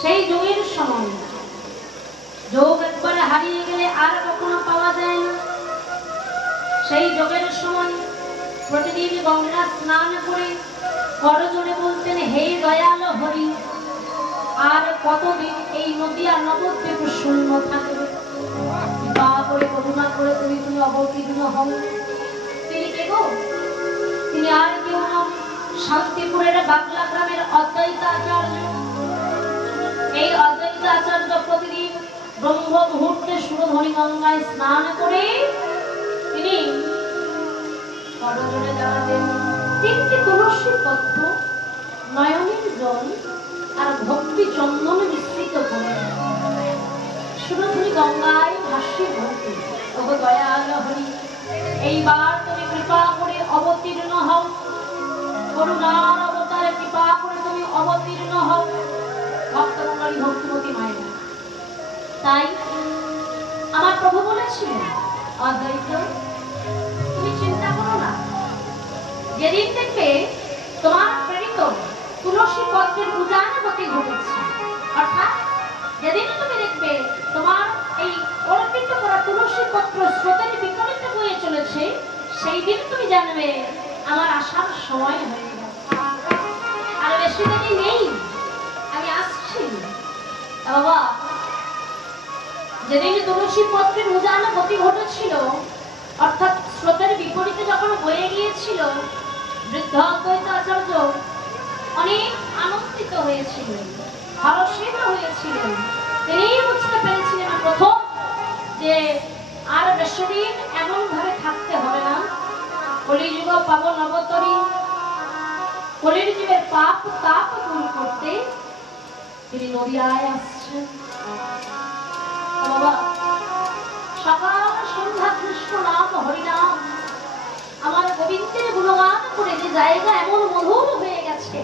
সেই যোগের সময় যোগ একবারে হারিয়ে গেলে আর কখনো পাওয়া যায় না। সেই যোগের সময় প্রতিদিন গঙ্গা স্নান করে করজোড়ে বলতেন, হে দয়াল হরি, আর কতদিন এই নদী আর নবদ্বীপ শূন্য থাকবে? দয়া করে করুণা করে তুমি অবতীর্ণ হও। তিনি কে গো? তিনি আর কেউ নন, শান্তিপুরের বাগলা গ্রামের অদ্বৈত আচার্য। এই অদ্বৈত আচার্য প্রতিদিন ব্রহ্ম মুহূর্তে সুরধনী গঙ্গায় স্নান করে তিনি করজোড়ে দাঁড়াতেন। তিনটি তুলসী পত্র, নয়নের জল আর ভক্তি চন্দন মিশ্রিত করে সুরধনী গঙ্গায় ভাসিয়ে ভক্তি। তবে দয়াল হরি, এইবার তুমি কৃপা করে অবতীর্ণ হও, করুণার অবতারে কৃপা করে তুমি অবতীর্ণ হও। ভক্তমঙ্গলী ভক্তিমতী মায়ের। তাই আমার প্রভু বলেছিলেন, অদ্বৈত তুমি চিন্তা করো না, যেদিন থেকে তোমার প্রেরিত তুলসী পত্রের পূজানুভূতি ঘটেছে, অর্থাৎ যেদিন তুমি দেখবে তোমার এই অর্পিত করা তুলসী পত্র স্রোতের বিপরীতে বয়ে চলেছে, সেই দিন তুমি জানবে আমার আসার সময় হয়ে গেছে। আর বেশি দেরি নেই, আমি আসছি। বাবা, যেদিন তুলসী পত্রের পূজানুভূতি ঘটেছিল, অর্থাৎ স্রোতের বিপরীতে যখন বয়ে গিয়েছিল, বৃদ্ধ অদ্বৈত আচার্য অনেক আনন্দিত হয়েছিলেন, হর্ষিত হয়েছিলেন। তিনি বুঝতে পেরেছিলেন প্রথম যে আর বেশিদিন এমন ভাবে থাকতে হবে না। কলিযুগ পাবন অবতরী, কলির জীবের পাপ তাপ দূর করতে তিনি নদিয়ায় আসছেন। বাবা, সকাল সন্ধ্যা কৃষ্ণ নাম হরিনাম, আমার গোবিন্দের গুণগান করে যে জায়গা এমন মধুর হয়ে গেছে,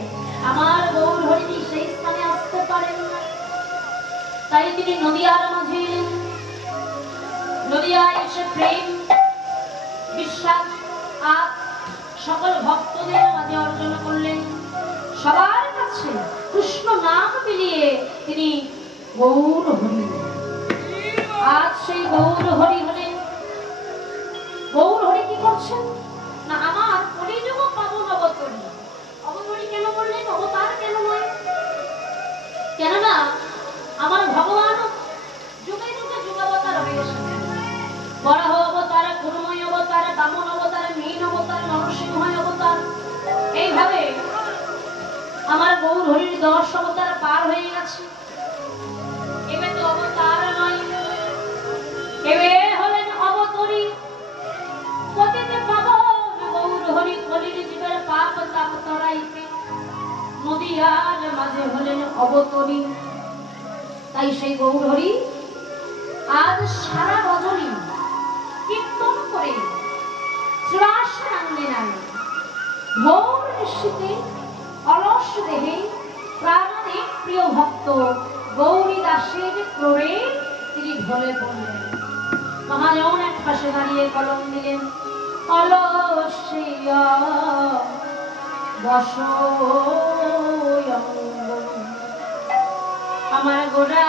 আমার গৌর হরিণী সেই স্থানে আসতে পারেন না। তাই তিনি নদিয়ার মাঝে এলেন। নদিয়ায় এসে প্রেম, বিশ্বাস আর সকল ভক্তদের মাঝে অর্জন করলেন। সবার কাছে কৃষ্ণ নাম মিলিয়ে তিনি গৌর হরি। আজ সেই গৌর হরি হলেন। গৌর হরি কি করছেন না, আমার কলিযুগ পাবন অবতরী। অবতরী কেন বললেন? অবতার কেন নয়? কেননা আমার ভগবান যুগে যুগে যুগাবতার হয়ে এসেছেন। বরাহ অবতার, গুরুময় অবতার, বামন অবতার, মীন অবতার, নরসিংহ অবতার, এইভাবে আমার গৌর হরির 10 অবতার পার হয়ে গেছে। এবার তো অবতার নয়, এবার হলেন অবতরী। পতিতে পাবন গৌর হরি কলির জীবের পাপ তাপ তরাইতে নদিয়ার মাঝে হলেন অবতরী। তাই সেই গৌর হরি আজ সারা রজনী কীর্তন করে চুরাশি আনলে নাই ভোর নিশ্চিতে অলস দেহে প্রাণে প্রিয় ভক্ত গৌরী দাসের ক্রোড়ে তিনি ঢলে পড়লেন। মহাজন এক পাশে দাঁড়িয়ে কলম দিলেন, অলসিয়া বসো আমার গোড়া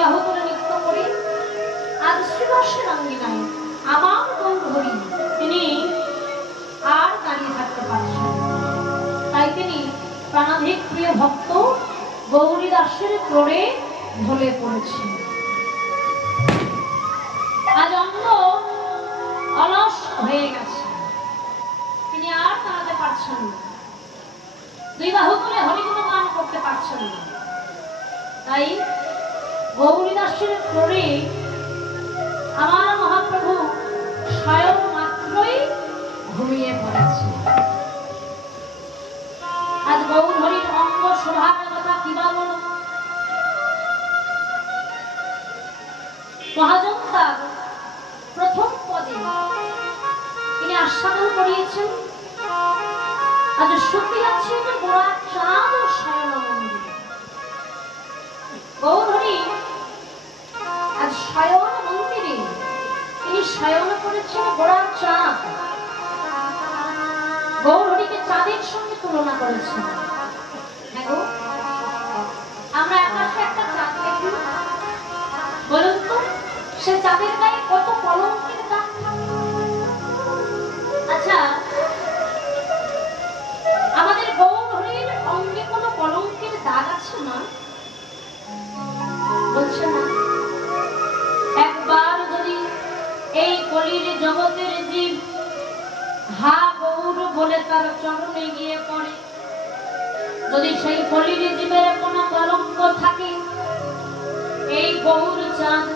বাহু করে নৃত্য করে আজ শ্রীবাসের আঙ্গিনায় আমার গৌর হরি তিনি আর দাঁড়িয়ে থাকতে পারছেন। তাই তিনি প্রাণাধিক প্রিয় ভক্ত গৌরী দাসের ক্রোড়ে ঢলে পড়েছেন। আজ অঙ্গ অলস হয়ে গেছে, তিনি আর দাঁড়াতে পারছেন না, দুই বাহু তুলে হরিগুণ গান করতে পারছেন না। তাই গৌরী দাসের ক্রোড়ে আমার মহাপ্রভু স্বয়ং মাত্রই ঘুমিয়ে পড়েছে। আজ গৌর হরির অঙ্গ শোভার কথা কি বলবো, মহাজন তার প্রথম পদে তিনি আস্বাদন করিয়েছেন। আজ সত্যি আছে যে গোড়া চাঁদ ও শয়ন মন্দির, গৌর হরি আজ শয়ন মন্দিরে তিনি শয়ন করেছেন গোড়া চাঁদ। গৌর হরিকে চাঁদের সঙ্গে তুলনা করেছেন। দেখো আমরা আকাশে একটা চাঁদ দেখি, বলুন তো সে চাঁদের গায়ে কত কলঙ্কের দাগ থাকে। আচ্ছা, আমাদের গৌর হরির অঙ্গে কোনো কলঙ্কের দাগ আছে না? বলছে না। একবার যদি এই কলির জগতের জীব হা গৌর বলে তার চরণে গিয়ে পড়ে, যদি সেই কলির জীবের কোনো কলঙ্ক থাকে, এই গৌর চাঁদ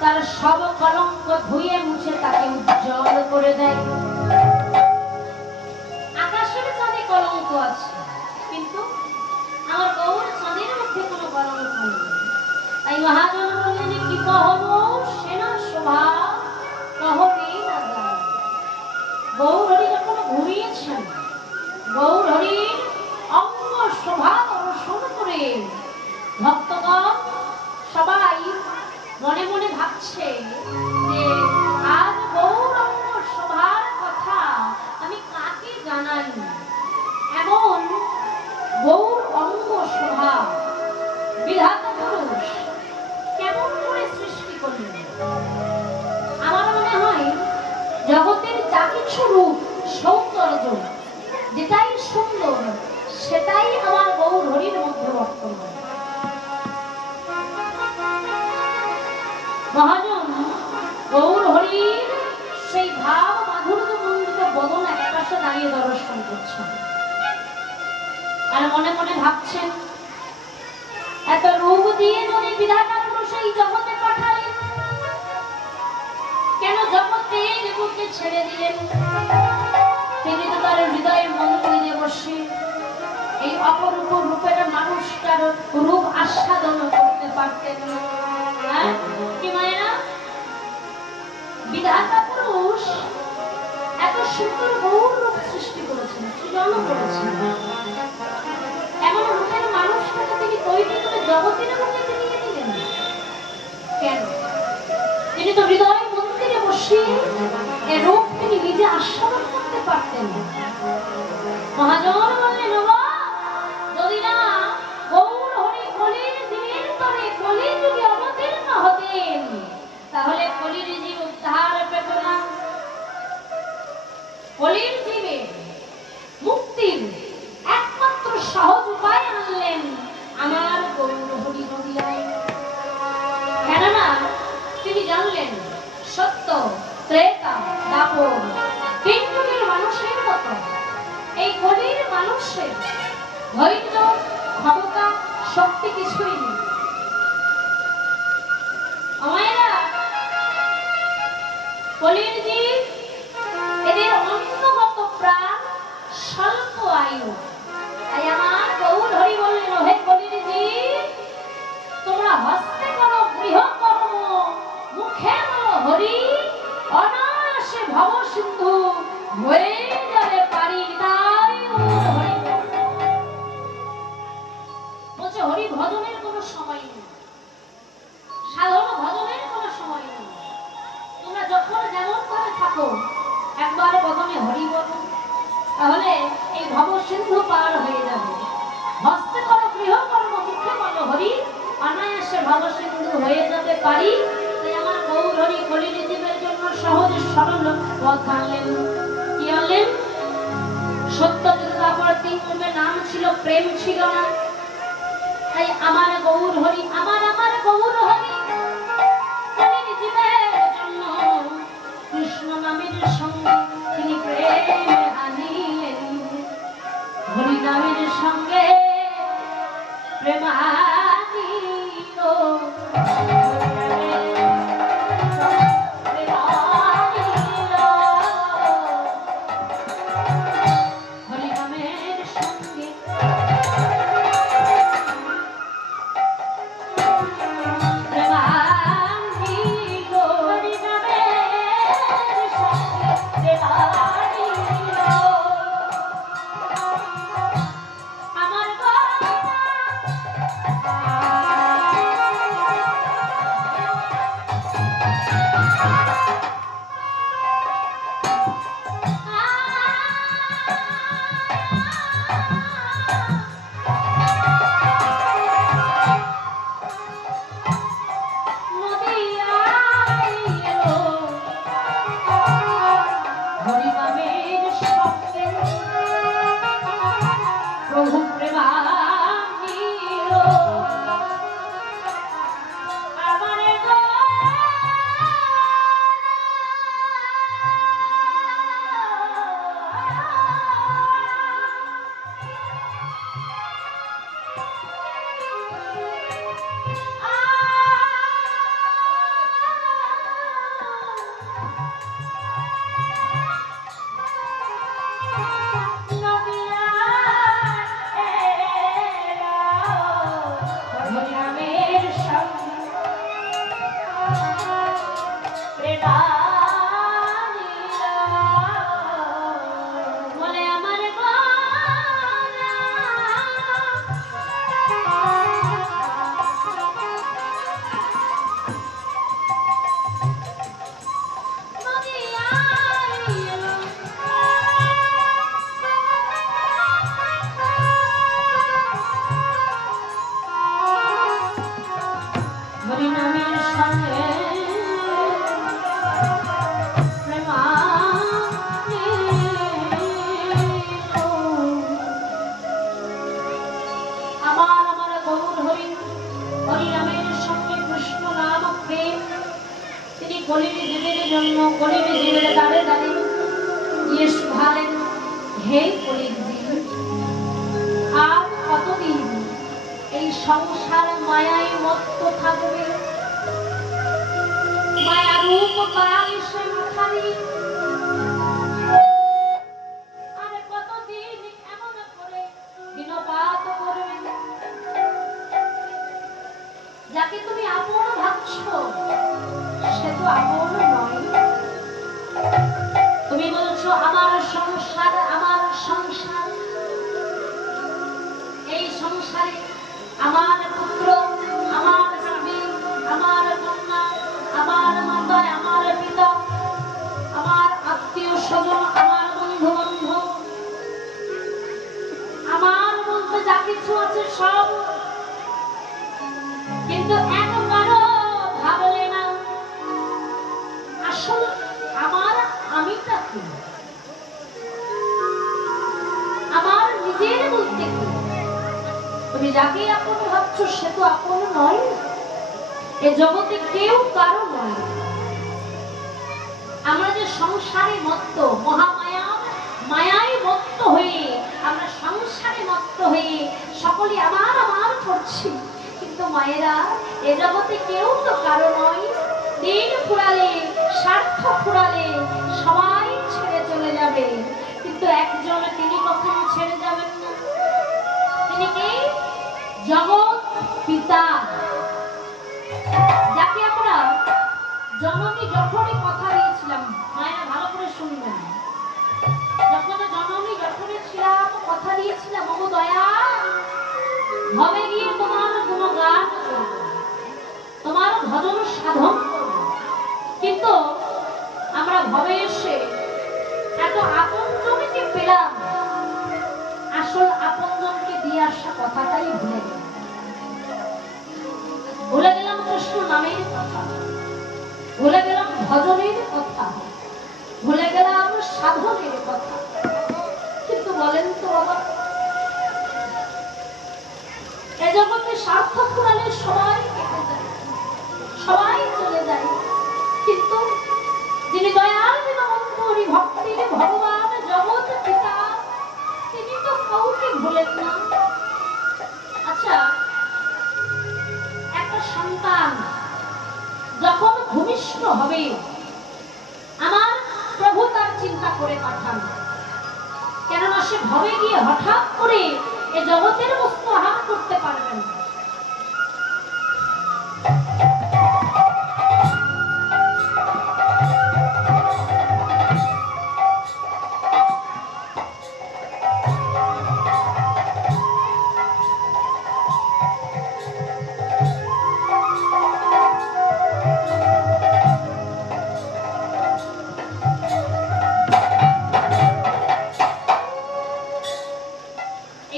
তার সব কলঙ্ক ধুয়ে মুছে তাকে উজ্জ্বল করে দেয়। আকাশের চাঁদে কলঙ্ক আছে, কিন্তু আমার গৌর চাঁদের মধ্যে কোনো কলঙ্ক নেই। তাই মহাজন বললেন কি কহব সেনা শোভা কহবে না যায়। গৌর হরি যখন ঘুমিয়েছেন, গৌর হরির অঙ্গ শোভা দর্শন করে ভক্তগণ সবাই মনে মনে ভাবছে যে আজ গৌর অঙ্গ শোভার কথা আমি কাকে জানাই, এমন গৌর অঙ্গ শোভা বিধাতা পুরুষ কেমন করে সৃষ্টি করলেন। আমার মনে হয় জগতের যা কিছু রূপ সৌন্দর্য যেটাই সুন্দর সেটাই আমার গৌর হরির মধ্যে বর্তমান। মহাজন গৌর হরির সেই ভাব মাধুর্য মন্ডিত বদন একপাশে দাঁড়িয়ে দর্শন করছেন, আর মনে মনে ভাবছেন এত রূপ দিয়ে যদি বিধাতা পুরুষ এই জগতে পাঠালেন, কেন জগতে দেবকে ছেড়ে দিলেন? তিনি তো তার হৃদয়ের মন্দিরে বসে এই অপরূপ রূপের মানুষটার রূপ আস্বাদন করতে পারতেন। কি মায়েরা, বিধাতা পুরুষ এত সুন্দর গৌর রূপ সৃষ্টি করেছেন, সৃজন করেছেন, এমন রূপের মানুষটাকে তিনি তৈরি করে জগতের মধ্যে নিয়ে দিলেন কেন? তিনি তো হৃদয় মন্দিরে বসে এ রূপ তিনি নিজে আস্বাদন করতে পারতেন। মহাজন বললেন যদি না গৌর হরি কলির জীবের তরে কলি যদি অবতীর্ণ হতেন, তাহলে কলির জীব উদ্ধার পেত না। কলির জীবের মুক্তির একমাত্র সহজ উপায় আনলেন আমার গৌর হরি হরিয়ায়। কেননা তিনি জানলেন সত্য ত্রেতা দাপর তিন যুগের মানুষের মতো এই কলির মানুষের ধৈর্য ক্ষমতা শক্তি কিছুই নেই। আমায়রা কলির জীব এদের অন্তর্গত প্রাণ স্বল্প আয়ু। তাই আমার গৌর হরি বললেন হে কলির জীব, তোমরা হস্তে করো গৃহকর্ম, মুখে বলো হরি, অনায়াসে ভব সিন্ধু হয়ে যাবে পারি। তাই বলছে হরি ভজনের কোনো সময় নেই, সাধারণ ভজনের কোনো সময় নেই। তোমরা যখন যেমন করে থাকো একবার প্রথমে হরি বলো, তাহলে এই ভব সিন্ধু পার হয়ে যাবে। হস্তে করো গৃহকর্ম, মুখে বলো হরি, অনায়াসে ভব সিন্ধু হয়ে যাবে। পারি, তাই আমার গৌর হরি কলির জীবের জন্য সহজ সরল পথ আনলেন। কি আনলেন? সত্যযুগ তারপর 3 রূপের নাম ছিল, প্রেম ছিল না। তাই আমার গৌর হরি, আমার গৌর হরি কলির জীবের জন্য কৃষ্ণ নামের সঙ্গে তিনি প্রেম আনিলেন। হরি নামের সঙ্গে প্রেম আনিল। কলির জীবের জন্য কলির জীবের দ্বারে দ্বারে গিয়ে শুধালেন, হে কলির জীব, আর কতদিন এই সংসার মায়ায় মত্ত থাকবে? মায়া রূপ পায় সে মাথারি, আর কতদিন এমন করে দিনপাত করবে? যাকে তুমি আপন ভাবছো সে তো আপন নয়। তুমি বলছো আমার সংসার, আমার সংসার, এই সংসারে আমার পুত্র, আমার স্ত্রী, আমার কন্যা, আমার মাতা, আমার পিতা, আমার আত্মীয় স্বজন, আমার বন্ধু বান্ধব, আমার বলতে যা কিছু আছে সব, কিন্তু একবারও ভাবলে না আসল আমার আমিটা কি, আমার নিজের বলতে কি? তুমি যাকে আপন ভাবছো সে তো আপন নয়। এ জগতে কেউ কারো নয়। আমরা যে সংসারে মত্ত, মহামায়া মায়ায় মত্ত হয়ে, আমরা সংসারে মত্ত হয়ে সকলে আমার আমার করছি, কিন্তু মায়েরা এ জগতে কেউ তো কারো নয়। দিন ফুরালে, স্বার্থ ফুরালে সবাই ছেড়ে চলে যাবে, কিন্তু একজন তিনি কখনো ছেড়ে যাবেন না। তিনি কি? জগৎ পিতা, যাকে আমরা জননী যখনই কথা দিয়েছিলাম, মায়েরা ভালো করে শুনবেন, যখন জননী যখনই ছিলাম কথা দিয়েছিলাম, ও দয়া ভবে গিয়ে তোমার গুণগান করব, তোমার ভজন সাধন করব, কিন্তু আমরা ভবে এসে এত আপনজনকে পেলাম, আসল আপনজনকে দিয়ে আসা কথাটাই ভুলে গেলাম। ভুলে গেলাম কৃষ্ণ নামের কথা। এ জগতে স্বার্থ পুরালে সবাই কেটে যায়, সবাই চলে যায়, কিন্তু যিনি দয়াল দীনবন্ধু হরি ভক্তির ভগবান জগৎ পিতা, তিনি তো কাউকে ভুলেন না। আচ্ছা, একটা সন্তান যখন ভূমিষ্ঠ হবে, আমার প্রভু তার চিন্তা করে পাঠান, কেননা সে ভবে গিয়ে হঠাৎ করে এ জগতের বস্তু আহার করতে পারবেন না।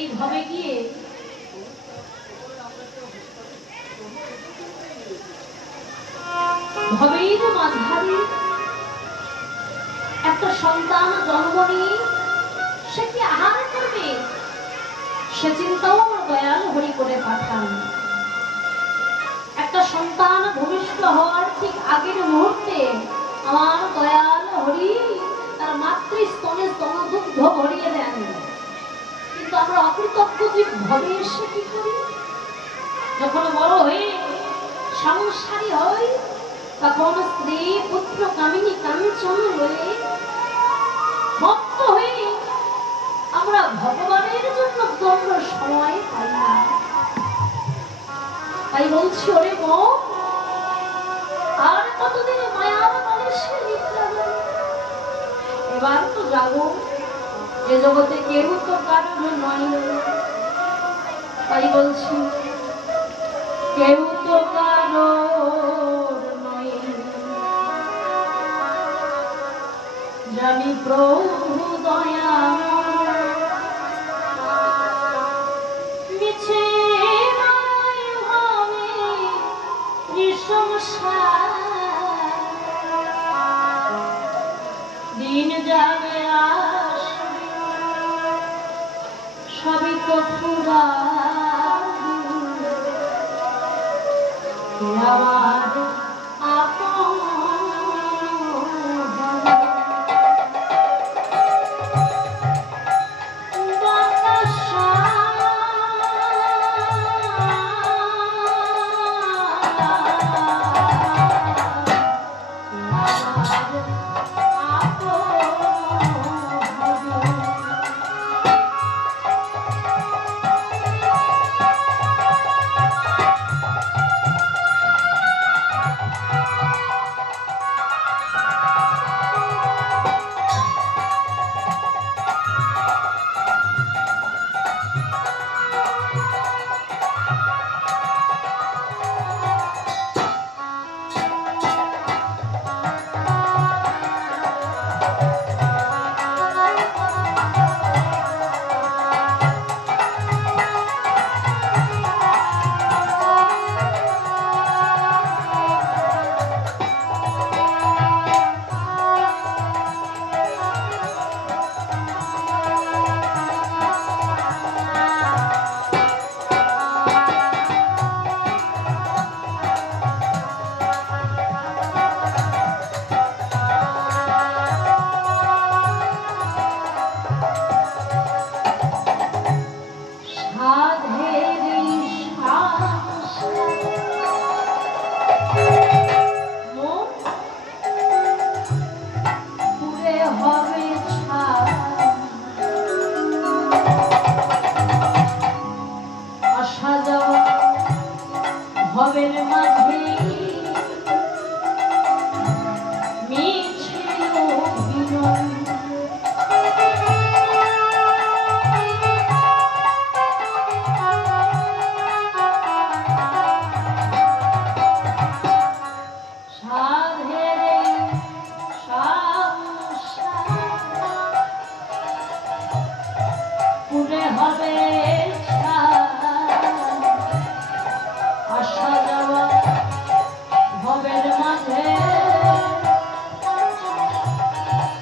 এইভাবে গিয়ে ভবের মাঝারি একটা সন্তান জন্ম নিয়ে সে কি আহার করবে, সে চিন্তাও দয়াল হরি করে পাঠান। একটা সন্তান ভূমিষ্ঠ হওয়ার ঠিক আগের মুহূর্তে আমার দয়াল হরি তার মাতৃস্তনে স্তনদুগ্ধ ভরিয়ে দেন। কিন্তু আমরা অকৃতজ্ঞ জীব ভবে এসে কি করি, যখন বড় হয়ে সংসারী হই তখন স্ত্রী পুত্র কামিনী কাঞ্চন হয়ে ভক্ত হয়ে আমরা ভগবানের জন্য কোনো সময় পাই না। তাই বলছি, ওরে মন, আর কতদিন মায়ার মানুষকে নিদ্রা যাবে, এবার তো যাবো, এ জগতে কেউ তো কারণ নয়। তাই বলছি, কেউ তো কারণ নয়, জানি প্রভু দয়া মিছে নয় হবে সংসার, দিন যাবে সবই তো আমার আপন।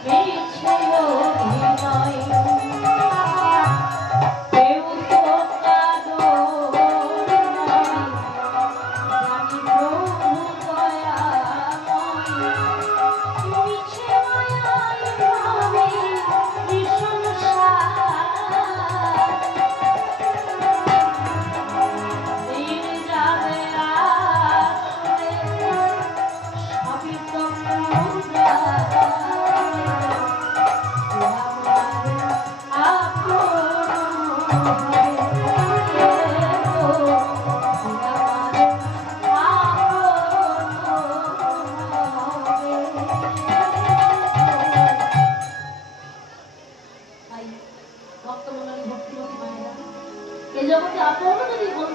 Hey!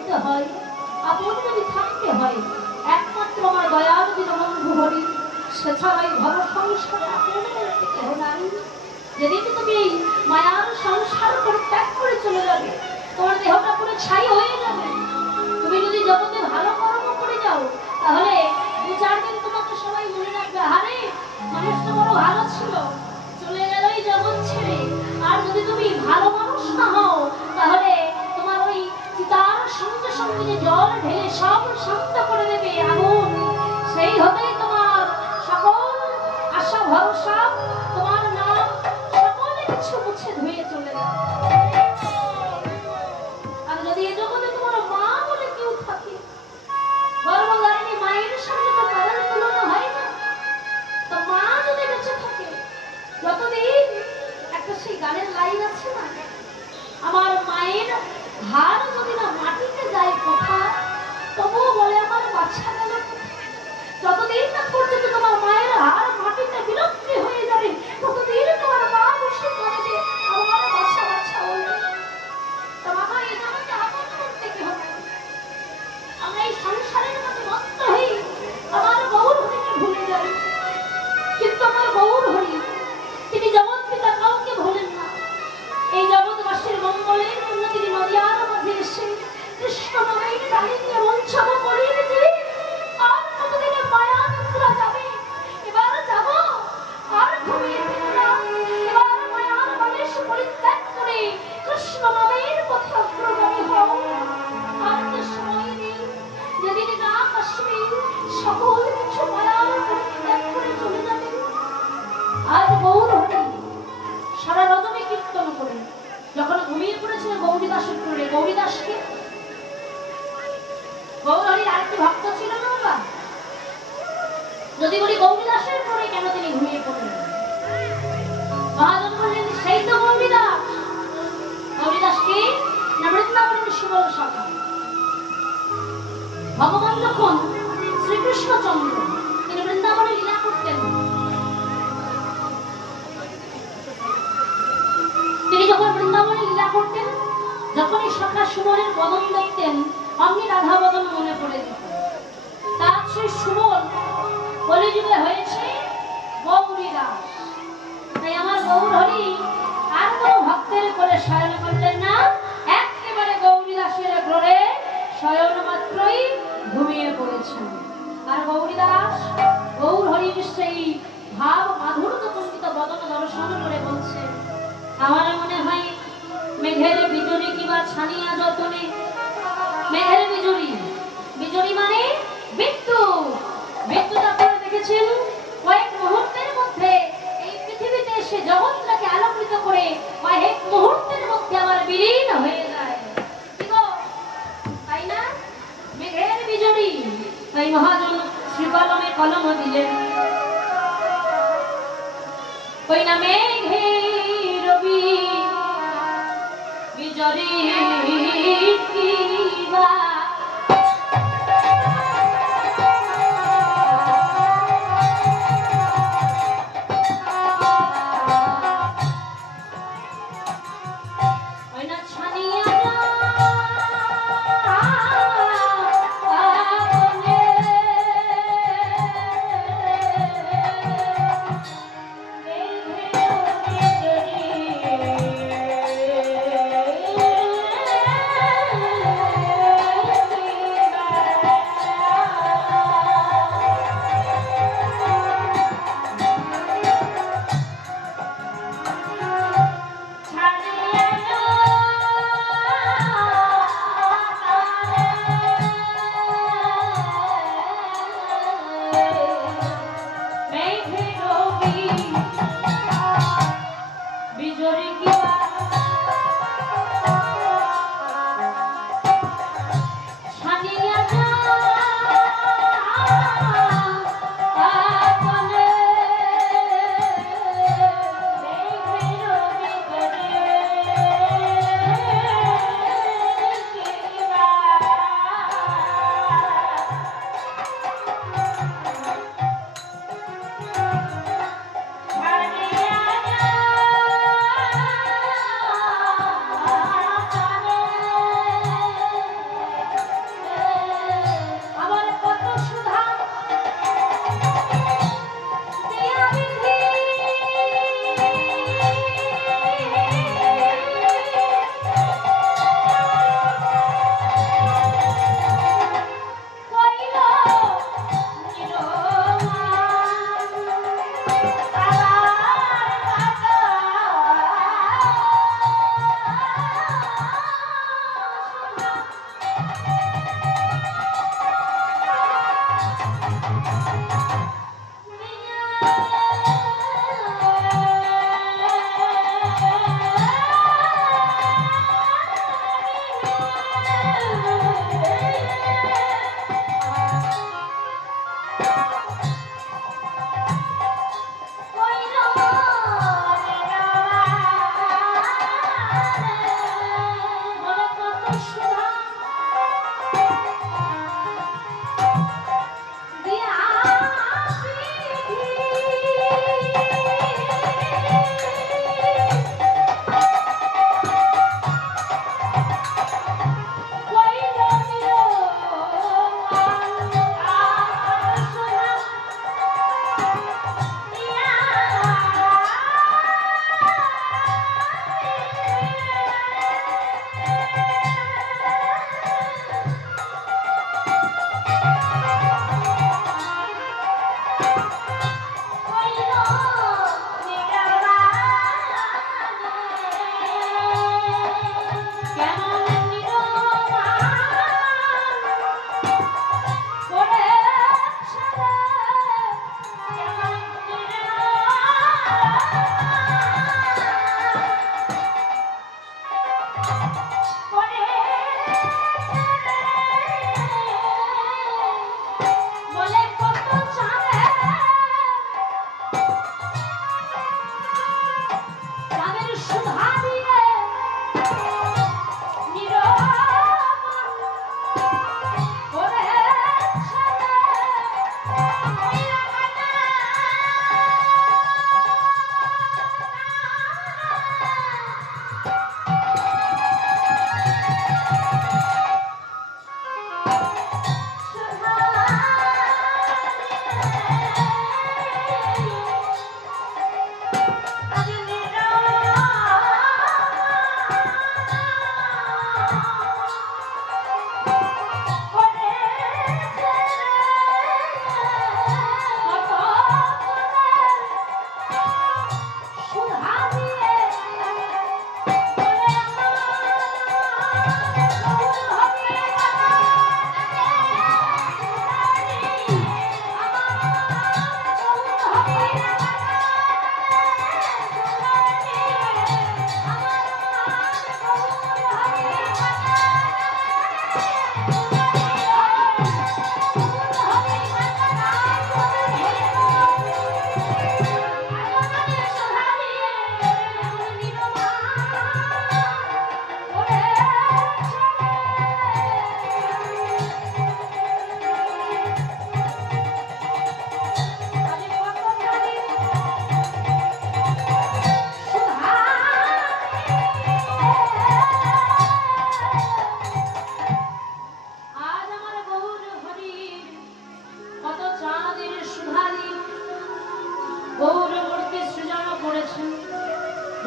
হতে হয়, আপন যদি থাকতে হয়, একমাত্র আমার দয়ার দীনবন্ধু হরি, সেছাড়াই ভব সংসারে আপন বলতে কেহ নাই। যেদিন তুমি এই মায়ার সংসার পরিত্যাগ করে চলে যাবে, তোমার দেহটা পুরো ছাই হয়ে যাবে। তুমি যদি জগতে ভালো কর্ম করে যাও, তাহলে 2-4 দিন তোমাকে সবাই মনে রাখবে, আরে মানুষটা বড় ভালো ছিল, চলে গেল এই জগৎ ছেড়ে। আর যদি তুমি ভালো মানুষ না হও, তাহলে তোমার ওই চিতার সঙ্গে সঙ্গে যে জল ঢেলে সব শান্ত করে দেবে আগুন, সেই হতেই তোমার সকল আশা ভরসা, তোমার নাম, সকল কিছু মুছে ধুয়ে চলে যাবে। আর যদি এ জগতে তোমার মা বলে কেউ থাকে, গর্ভধারিণী মায়ের সঙ্গে তো কারোর তুলনা হয় না, তো মা যদি বেঁচে থাকে যতদিন, একটা সেই গানের লাইন আছে না, আমার মায়ের হাড় যদি না মাটিতে যায় কোথা, তবুও বলে আমার বাচ্চা গেল। যতদিন না পর্যন্ত তোমার মায়ের হাড় মাটিতে বিলুপ্তি হয়ে যাবে, ততদিন তোমার মা বসে কাঁদবে আমার বাচ্চা বাচ্চা বলে। তো বাবা, এটা আমাকে আপন করতে কি হবে? আমরা এই সংসারের মধ্যে মত্ত হই, আমার গৌর হরিকে ভুলে যাই। কিন্তু আমার গৌর হরি, তিনি জগৎ পিতা কাউকে ভোলেন না। এই জগৎবাসীর মঙ্গলের জন্য তিনি নদিয়ার মাঝে এসে কৃষ্ণ নামের গাড়ি নিয়ে মঞ্চব করিয়ে দিতে, আর কতদিনে মায়া নিদ্রা যাবে, এবার যাব, আর ঘুমিয়ে ফিরে না, এবার মায়ার বাবেশ পরিত্যাগ করে কৃষ্ণ নামের পথে অগ্রগামী হও। আর তো সময় নেই, যেদিন রাত আসবে সকল কিছু মায়ার পরিত্যাগ করে চলে যাবে। আজ গৌর হরি সারা রজনী কীর্তন করে যখন ঘুমিয়ে পড়েছিল গৌরীদাসের করে, গৌরীদাসকে, গৌর হরির আরেকটি ভক্ত ছিল না বাবা? যদি বলি গৌরীদাসের করে কেন তিনি ঘুমিয়ে পড়লেন? মহাজন বললেন, সেই তো গৌরীদাস। গৌরীদাসকে না বৃন্দাবনের সুবল সখা। ভগবান যখন শ্রীকৃষ্ণচন্দ্র তিনি বৃন্দাবনে লীলা করতেন, তিনি যখন বৃন্দাবনে লীলা করতেন, যখন এই সখা সুবলের বদন দেখতেন, অমনি রাধা বদন মনে পড়ে যেত। তার সেই সুবল কলিযুগে হয়েছে গৌরীদাস। তাই আমার গৌর হরি আর কোন ভক্তের কোলে শয়ন করলেন না, একেবারে গৌরীদাসের গ্রহে শয়ন মাত্রই ঘুমিয়ে পড়েছেন। আর গৌরীদাস গৌর হরির সেই ভাব মাধুর্য কম্পিত বদন দর্শন করে বলছে, আমার মনে হয় মেঘের বিজুরি কিবা ছানিয়া যতনে, মেঘের বিজুরি, বিজুরি মানে বিদ্যুৎ, বিদ্যুৎ আপনারা দেখেছেন কয়েক মুহূর্তের মধ্যে এই পৃথিবীতে এসে জগৎটাকে আলোকিত করে কয়েক মুহূর্তের মধ্যে আমার বিলীন হয়ে যায়, তাই না? মেঘের বিজুরি। তাই মহাজন শ্রীকলমে কলম দিলেন, ওই না মেঘের বিজুরি কিবা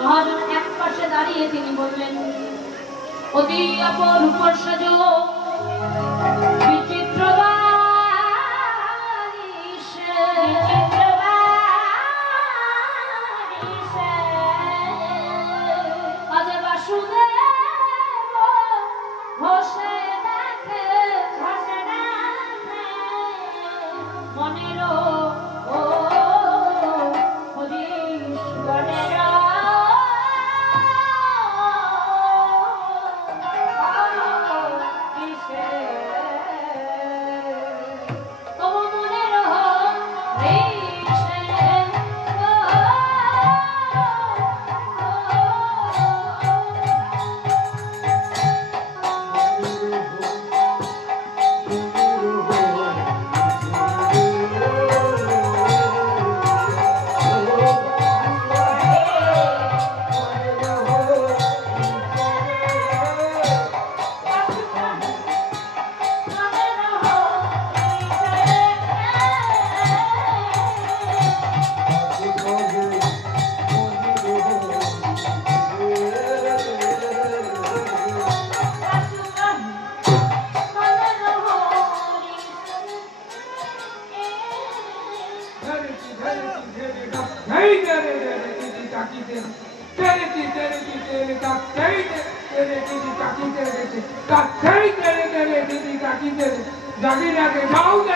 মহাজন এক পাশে দাঁড়িয়ে তিনি বললেন, অতি অপরূপ সাজো বিচিত্র আজ বাসুদেব ঘোষে দেখে মনের जागी जाके जाओ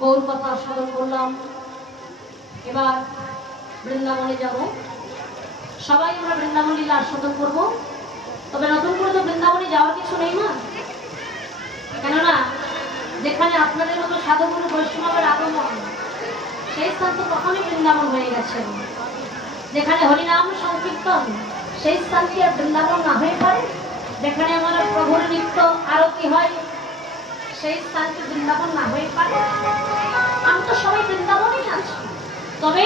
গৌর কথা স্মরণ করলাম। এবার বৃন্দাবনে যাব, সবাই আমরা বৃন্দাবন লীলা আস্বাদন করবো। তবে নতুন করে তো বৃন্দাবনে যাওয়ার কিছু নেই না, কেননা যেখানে আপনাদের মতো সাধুগুরু বৈষ্ণবের আগমন, সেই স্থান তো কখনই বৃন্দাবন হয়ে গেছে। যেখানে হরিনাম সংকীর্তন, সেই স্থান কি আর বৃন্দাবন না হয়ে পারে? যেখানে আমার প্রভুর নিত্য আরতি হয়, সেই স্থানটি বৃন্দাবন না হয়ে পারে? আমি তো সবাই বৃন্দাবনেই আছি, তবে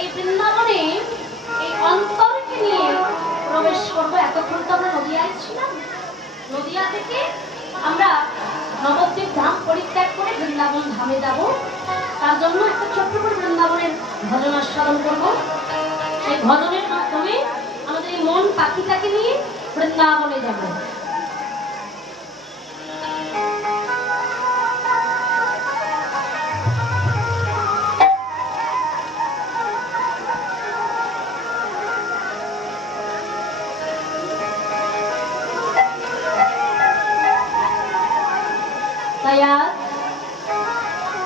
এই বৃন্দাবনে এই অন্তরকে নিয়ে প্রবেশ করবো। এতক্ষণ তো আমরা নদিয়ায় ছিলাম, নদিয়া থেকে আমরা নবদ্বীপ ধাম পরিত্যাগ করে বৃন্দাবন ধামে যাব। তার জন্য একটা ছোট্ট করে বৃন্দাবনের ভজন আস্বাদন করবো। সেই ভজনের মাধ্যমে আমাদের এই মন পাখিটাকে নিয়ে বৃন্দাবনে যাব।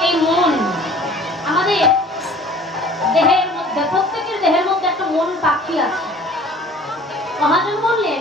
এই মন আমাদের দেহের মধ্যে, প্রত্যেকের দেহের মধ্যে একটা মন পাখি আছে। মহাজন বললেন